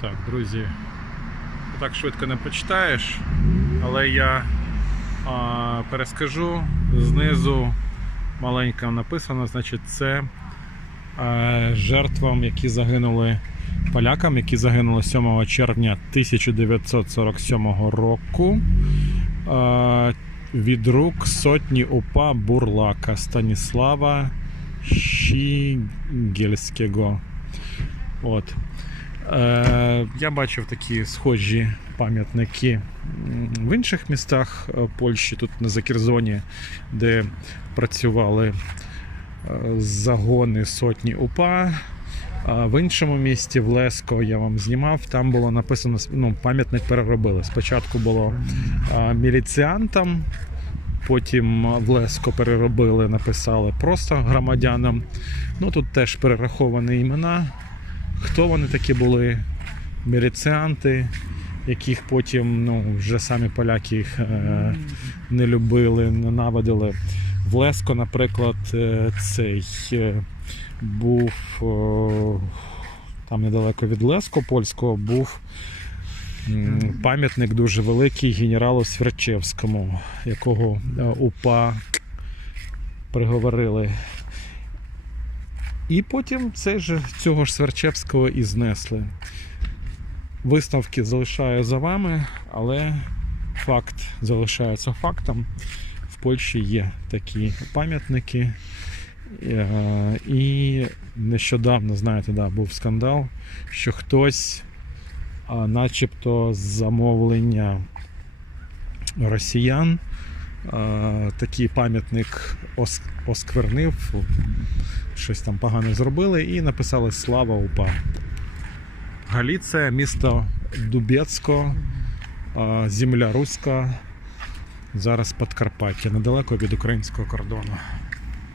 Так, друзі, так швидко не почитаєш, але я а, перескажу. Знизу маленько написано, значить, це а, жертвам, які загинули полякам, які загинули 7 червня 1947 року. А, від рук сотні упа бурлака Станіслава Щігельського. От. Е, я бачив такі схожі пам'ятники в інших містах е, Польщі, тут на Закірзоні, де працювали е, загони сотні УПА. А в іншому місті, в Леско, я вам знімав, там було написано, ну, пам'ятник переробили. Спочатку було міліціантам, потім в Леско переробили, написали просто громадянам. Ну тут теж перераховані імена. Хто вони такі були? Міліціанти, яких потім ну, вже самі поляки їх е, не любили, ненавидили. В Леско, наприклад, е, цей е, був там недалеко від Леско польського був пам'ятник дуже великий генералу Сверчевському, якого е, УПА приговорили. І потім цей же, цього ж Сверчевського і знесли. Висновки залишаю за вами, але факт залишається фактом. В Польщі є такі пам'ятники. Е, І нещодавно, знаєте, да, був скандал, що хтось, начебто, з замовлення росіян такий пам'ятник осквернив, щось там погано зробили і написали Слава УПА. Галіція, місто Дубецько, земля руська, зараз Подкарпаття, недалеко від українського кордону.